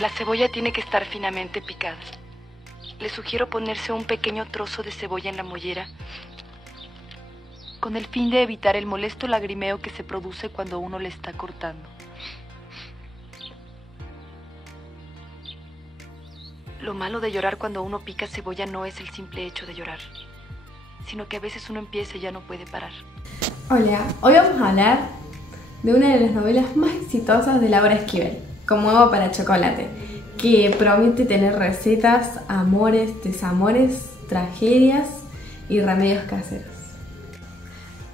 La cebolla tiene que estar finamente picada. Le sugiero ponerse un pequeño trozo de cebolla en la mollera con el fin de evitar el molesto lagrimeo que se produce cuando uno le está cortando. Lo malo de llorar cuando uno pica cebolla no es el simple hecho de llorar, sino que a veces uno empieza y ya no puede parar. Hola, hoy vamos a hablar de una de las novelas más exitosas de Laura Esquivel, Como agua para chocolate, que promete tener recetas, amores, desamores, tragedias y remedios caseros.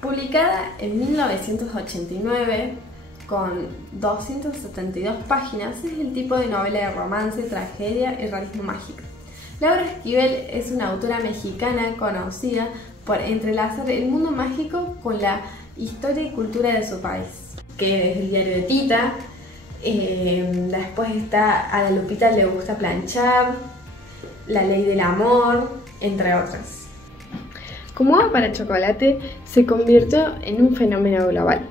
Publicada en 1989, con 272 páginas, es el tipo de novela de romance, tragedia y realismo mágico. Laura Esquivel es una autora mexicana conocida por entrelazar el mundo mágico con la historia y cultura de su país, que es el diario de Tita. Después está A la Lupita le gusta planchar, La ley del amor, entre otras. Como agua para chocolate se convirtió en un fenómeno global.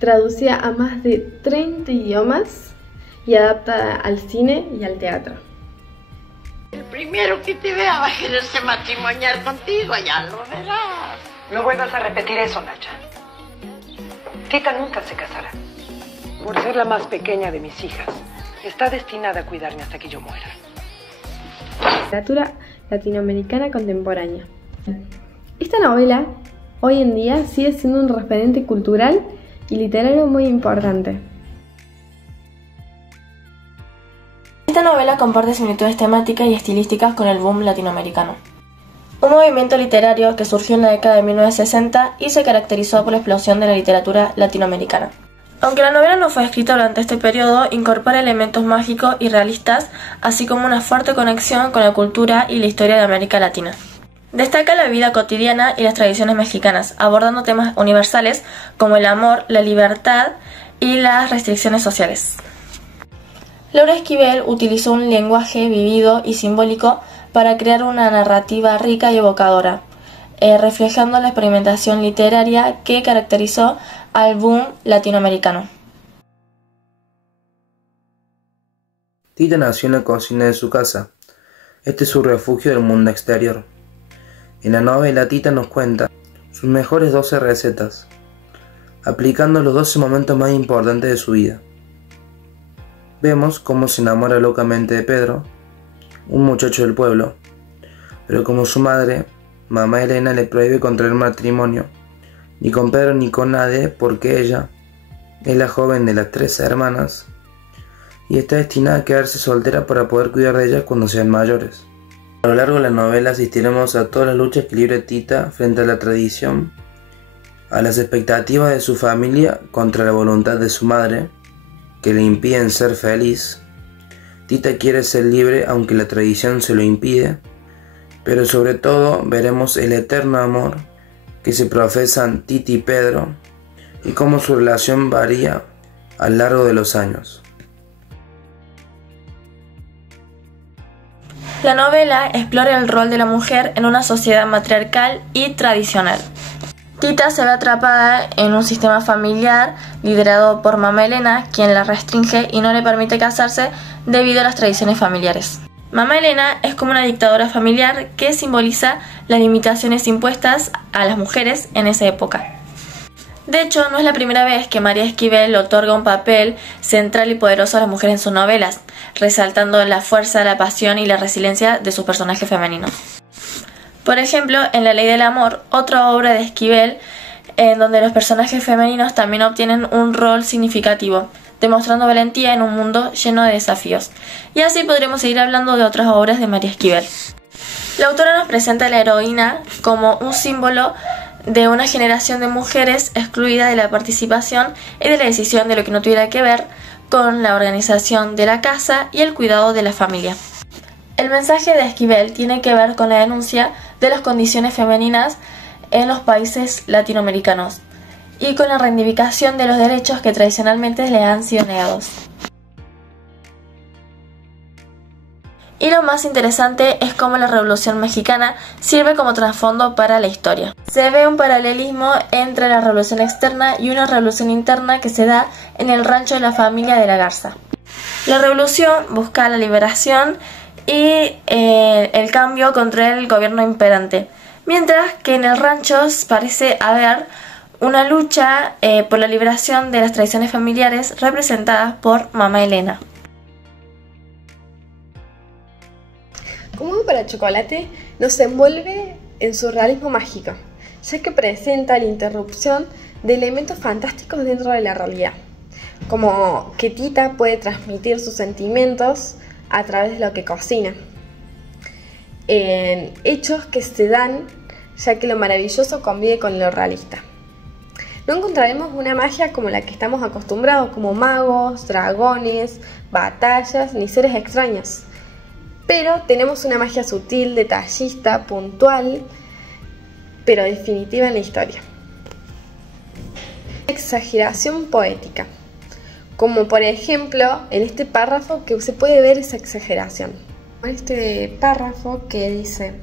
Traducida a más de 30 idiomas y adaptada al cine y al teatro. El primero que te vea va a quererse matrimoniar contigo, ya lo verás. No vuelvas a repetir eso, Nacha. Tita nunca se casará. Por ser la más pequeña de mis hijas, está destinada a cuidarme hasta que yo muera. Literatura latinoamericana contemporánea. Esta novela hoy en día sigue siendo un referente cultural y literario muy importante. Esta novela comparte similitudes temáticas y estilísticas con el boom latinoamericano, un movimiento literario que surgió en la década de 1960 y se caracterizó por la explosión de la literatura latinoamericana. Aunque la novela no fue escrita durante este periodo, incorpora elementos mágicos y realistas, así como una fuerte conexión con la cultura y la historia de América Latina. Destaca la vida cotidiana y las tradiciones mexicanas, abordando temas universales como el amor, la libertad y las restricciones sociales. Laura Esquivel utilizó un lenguaje vivido y simbólico para crear una narrativa rica y evocadora, reflejando la experimentación literaria que caracterizó al boom latinoamericano. Tita nació en la cocina de su casa. Este es su refugio del mundo exterior. En la novela, Tita nos cuenta sus mejores 12 recetas, aplicando los 12 momentos más importantes de su vida. Vemos cómo se enamora locamente de Pedro, un muchacho del pueblo, pero como su madre, mamá Elena, le prohíbe contraer matrimonio, ni con Pedro ni con nadie, porque ella es la joven de las 3 hermanas y está destinada a quedarse soltera para poder cuidar de ellas cuando sean mayores. A lo largo de la novela asistiremos a todas las luchas que libra Tita frente a la tradición, a las expectativas de su familia contra la voluntad de su madre, que le impiden ser feliz. Tita quiere ser libre aunque la tradición se lo impide, pero sobre todo veremos el eterno amor que se profesan Tita y Pedro y cómo su relación varía a lo largo de los años. La novela explora el rol de la mujer en una sociedad matriarcal y tradicional. Tita se ve atrapada en un sistema familiar liderado por mamá Elena, quien la restringe y no le permite casarse debido a las tradiciones familiares. Mamá Elena es como una dictadora familiar que simboliza las limitaciones impuestas a las mujeres en esa época. De hecho, no es la primera vez que María Esquivel otorga un papel central y poderoso a las mujeres en sus novelas, resaltando la fuerza, la pasión y la resiliencia de sus personajes femeninos. Por ejemplo, en La ley del amor, otra obra de Esquivel, en donde los personajes femeninos también obtienen un rol significativo, demostrando valentía en un mundo lleno de desafíos. Y así podremos seguir hablando de otras obras de María Esquivel. La autora nos presenta a la heroína como un símbolo de una generación de mujeres excluidas de la participación y de la decisión de lo que no tuviera que ver con la organización de la casa y el cuidado de la familia. El mensaje de Esquivel tiene que ver con la denuncia de las condiciones femeninas en los países latinoamericanos y con la reivindicación de los derechos que tradicionalmente le han sido negados. Y lo más interesante es cómo la Revolución Mexicana sirve como trasfondo para la historia. Se ve un paralelismo entre la revolución externa y una revolución interna que se da en el rancho de la familia de la Garza. La revolución busca la liberación y el cambio contra el gobierno imperante, mientras que en el rancho parece haber una lucha por la liberación de las tradiciones familiares representadas por Mamá Elena. Como Agua para Chocolate nos envuelve en su realismo mágico, ya que presenta la interrupción de elementos fantásticos dentro de la realidad, como que Tita puede transmitir sus sentimientos a través de lo que cocina, en hechos que se dan ya que lo maravilloso convive con lo realista. No encontraremos una magia como la que estamos acostumbrados, como magos, dragones, batallas, ni seres extraños. Pero tenemos una magia sutil, detallista, puntual, pero definitiva en la historia. Exageración poética, como por ejemplo en este párrafo que se puede ver esa exageración. Este párrafo que dice: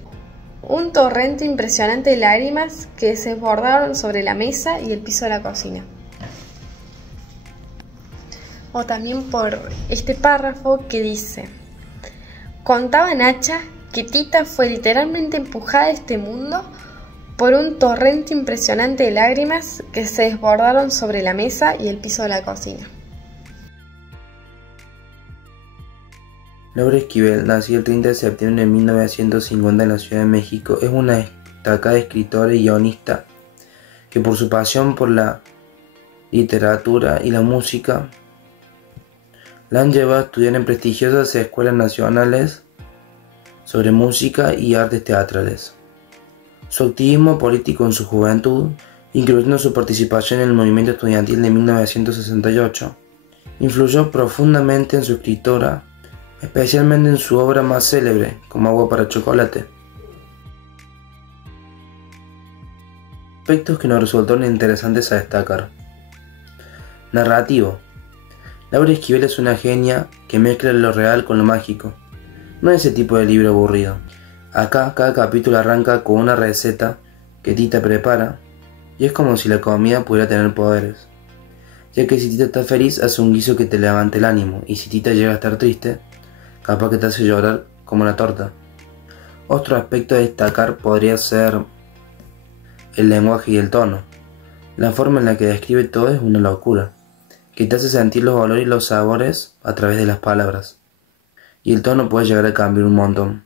un torrente impresionante de lágrimas que se desbordaron sobre la mesa y el piso de la cocina. O también por este párrafo que dice: contaba Nacha que Tita fue literalmente empujada a este mundo por un torrente impresionante de lágrimas que se desbordaron sobre la mesa y el piso de la cocina. Laura Esquivel, nacida el 30 de septiembre de 1950 en la Ciudad de México, es una destacada escritora y guionista que por su pasión por la literatura y la música la han llevado a estudiar en prestigiosas escuelas nacionales sobre música y artes teatrales. Su activismo político en su juventud, incluyendo su participación en el movimiento estudiantil de 1968, influyó profundamente en su escritura, especialmente en su obra más célebre, como Agua para Chocolate. Aspectos que nos resultaron interesantes a destacar. Narrativo. Laura Esquivel es una genia que mezcla lo real con lo mágico. No es ese tipo de libro aburrido. Acá cada capítulo arranca con una receta que Tita prepara y es como si la comida pudiera tener poderes, ya que si Tita está feliz hace un guiso que te levante el ánimo, y si Tita llega a estar triste, capaz que te hace llorar como una torta. Otro aspecto a destacar podría ser el lenguaje y el tono. La forma en la que describe todo es una locura, que te hace sentir los olores y los sabores a través de las palabras. Y el tono puede llegar a cambiar un montón.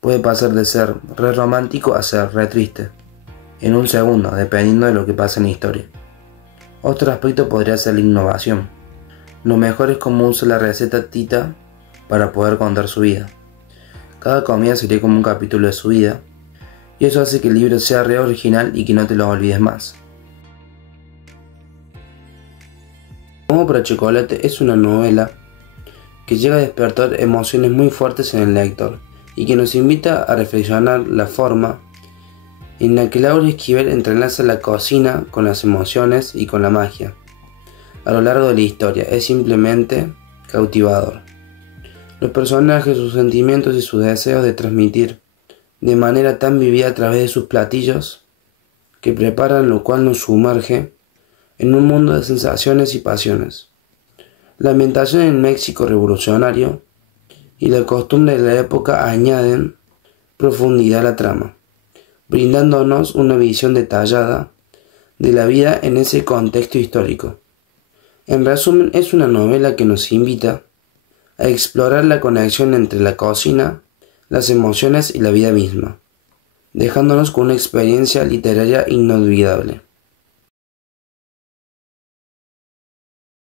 Puede pasar de ser re romántico a ser re triste, en un segundo, dependiendo de lo que pasa en la historia. Otro aspecto podría ser la innovación. Lo mejor es cómo usa la receta Tita para poder contar su vida. Cada comida sería como un capítulo de su vida, y eso hace que el libro sea re original y que no te lo olvides más. Agua para Chocolate es una novela que llega a despertar emociones muy fuertes en el lector y que nos invita a reflexionar la forma en la que Laura Esquivel entrelaza la cocina con las emociones y con la magia. A lo largo de la historia es simplemente cautivador. Los personajes, sus sentimientos y sus deseos de transmitir de manera tan vivida a través de sus platillos que preparan, lo cual nos sumerge en un mundo de sensaciones y pasiones. La ambientación en México revolucionario y la costumbre de la época añaden profundidad a la trama, brindándonos una visión detallada de la vida en ese contexto histórico. En resumen, es una novela que nos invita a explorar la conexión entre la cocina, las emociones y la vida misma, dejándonos con una experiencia literaria inolvidable.